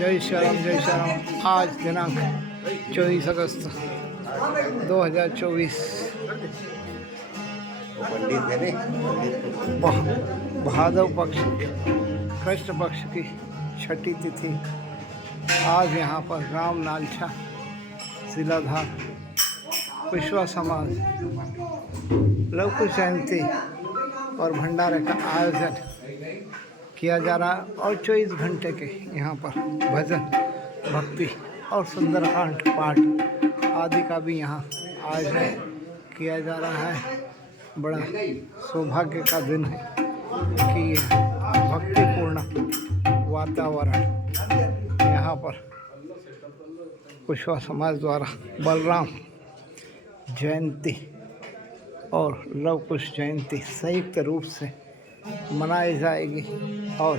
जय श्री राम जय श्री राम। आज दिनांक 24 अगस्त 2024 भादव पक्ष कृष्ण पक्ष की छठी तिथि। आज यहाँ पर राम नालछा शिलाधार विश्वा समाज लवकुश जयंती और भंडारे का आयोजन किया जा रहा है और 24 घंटे के यहाँ पर भजन भक्ति और सुंदरकांड पाठ आदि का भी यहाँ आयोजन किया जा रहा है। बड़ा सौभाग्य का दिन है कि यह भक्तिपूर्ण वातावरण यहाँ पर कुशवा समाज द्वारा बलराम जयंती और लवकुश जयंती संयुक्त रूप से मनाई जाएगी और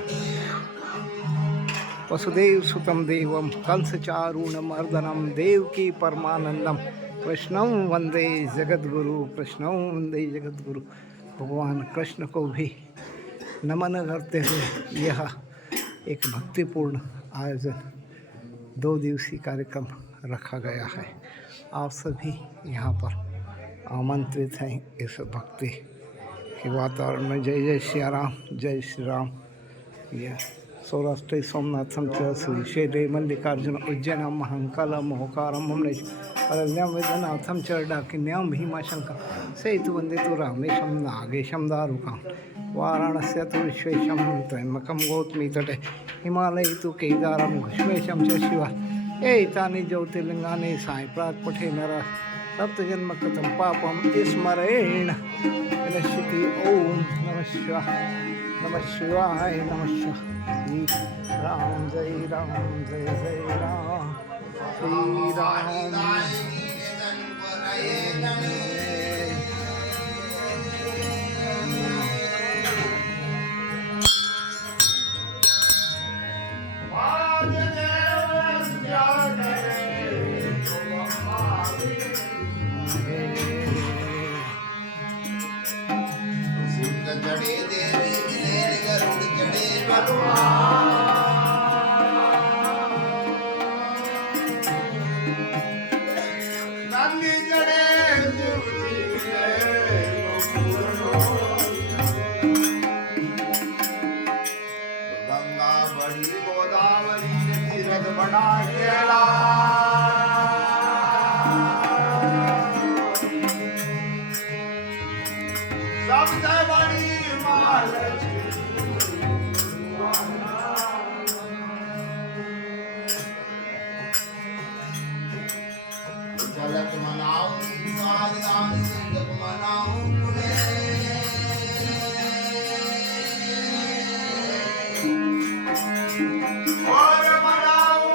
वसुदेव सुतम देवम कंस चारूण मर्दनम देवकी परमानंदम कृष्णं वंदे जगद्गुरु कृष्णं वंदे जगद्गुरु। भगवान कृष्ण को भी नमन करते हुए यह एक भक्तिपूर्ण आयोजन 2 दिवसीय कार्यक्रम रखा गया है। आप सभी यहाँ पर आमंत्रित हैं इस भक्ति के वातावरण में। जय जय श्री राम जय श्री राम। यह सौराष्ट्र सोमनाथम च श्रीशैले मल्लिकार्जुन उज्जैनम महंकालम मोहकारम ममलेश अरण्याम वेदनाथम च डाकिन्याम भीमाशंकर सेतु वंदे तो रामेशम नागेशम दारुकाम वाराणस्य तो विश्वेशम त्रयम्बकम गौतमी तटे हिमालय तो केदारम घुष्वेशम च शिवा एतानि ज्योतिर्लिंगानि सायप्रात् पठे नर सप्तजन्म कृतं पापम स्मरेण विनश्यति। ओम नमः शिवाय नमः शिवाय नमः शिवाय। राम जय राम जय जय राम श्री राम। जड़े देवी मिले गरुड़ जड़े बलवा नंदी जड़े गंगा बड़ी गोदावरी तीरथ बड़ा केला सबसे बड़ी चलत मनाओ सावधान जग मनाओ और मनाओ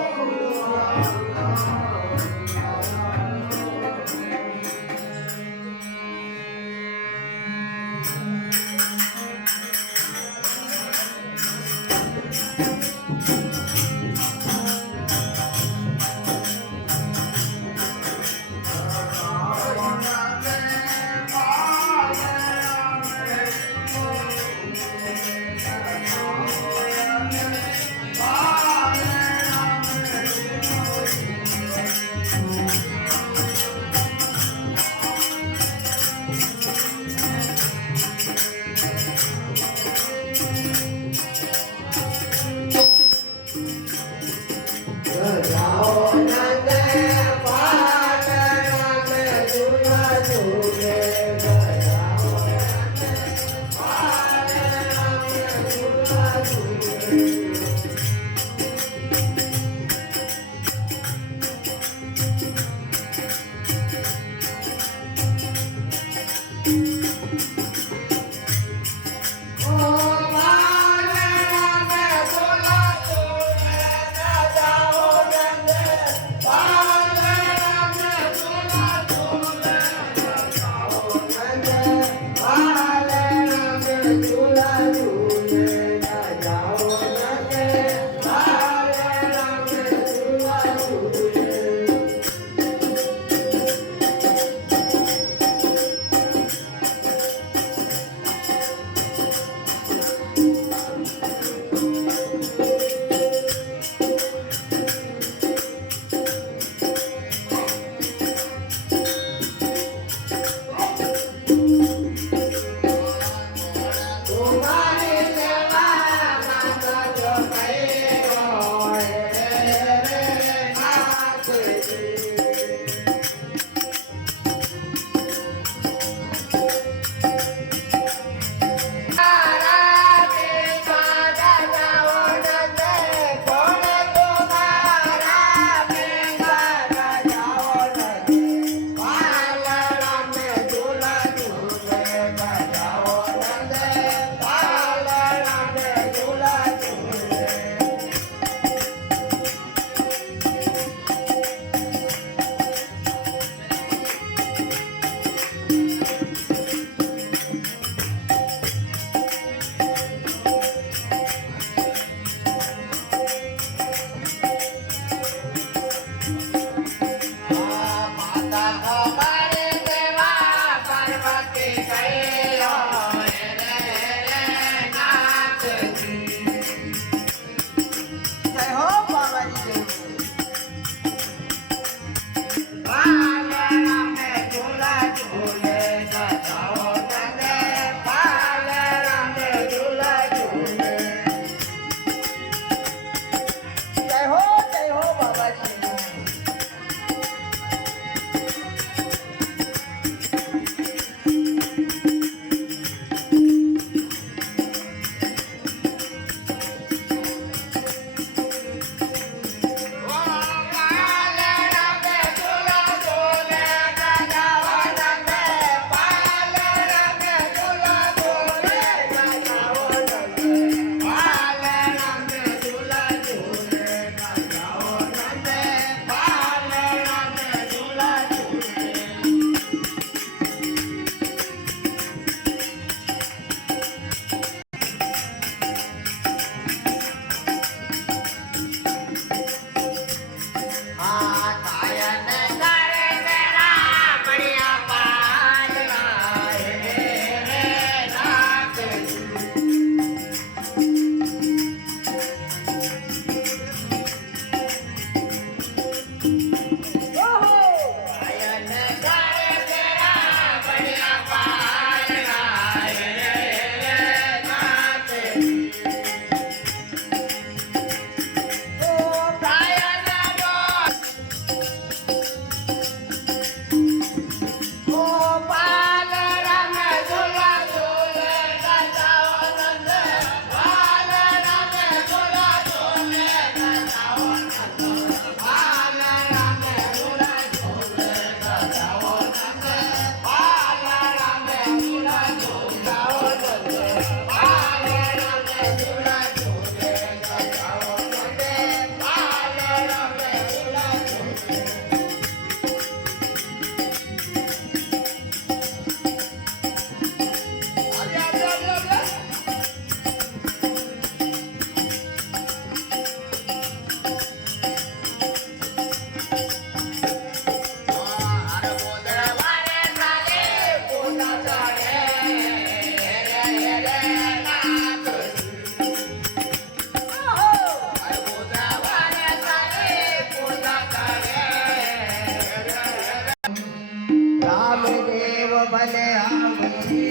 भले आमची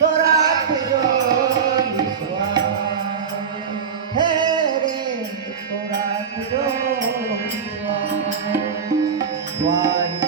तो राखजो विश्वास हे रे तो राखजो विश्वास वारी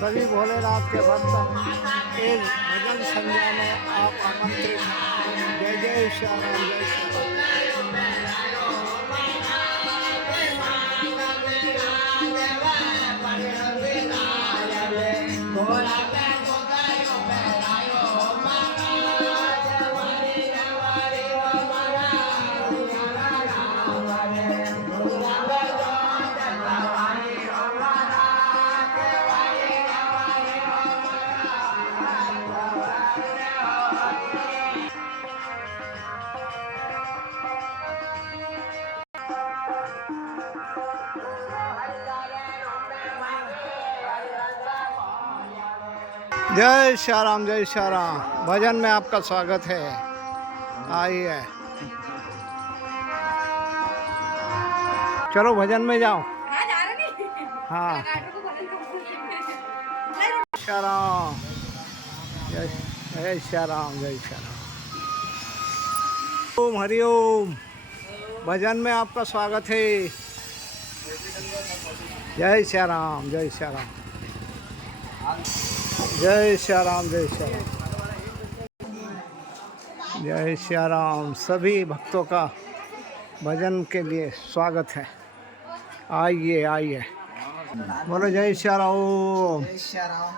सभी भोलेनाथ के भक्त इस भजन संध्या में आप आमंत्रित हैं। जय जय श्याम जय श्याम। जय श्री राम जय श्री राम। भजन में आपका स्वागत है। आइए चलो भजन में जाओ। हाँ श्री राम जय श्री राम जय श्री राम। ओम हरि ओम। भजन में आपका स्वागत है। जय श्री राम जय श्री राम जय श्री राम जय श्री राम जय श्री राम। सभी भक्तों का भजन के लिए स्वागत है। आइए आइए बोलो जय श्री राम। जय श्री राम।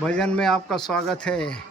भजन में आपका स्वागत है।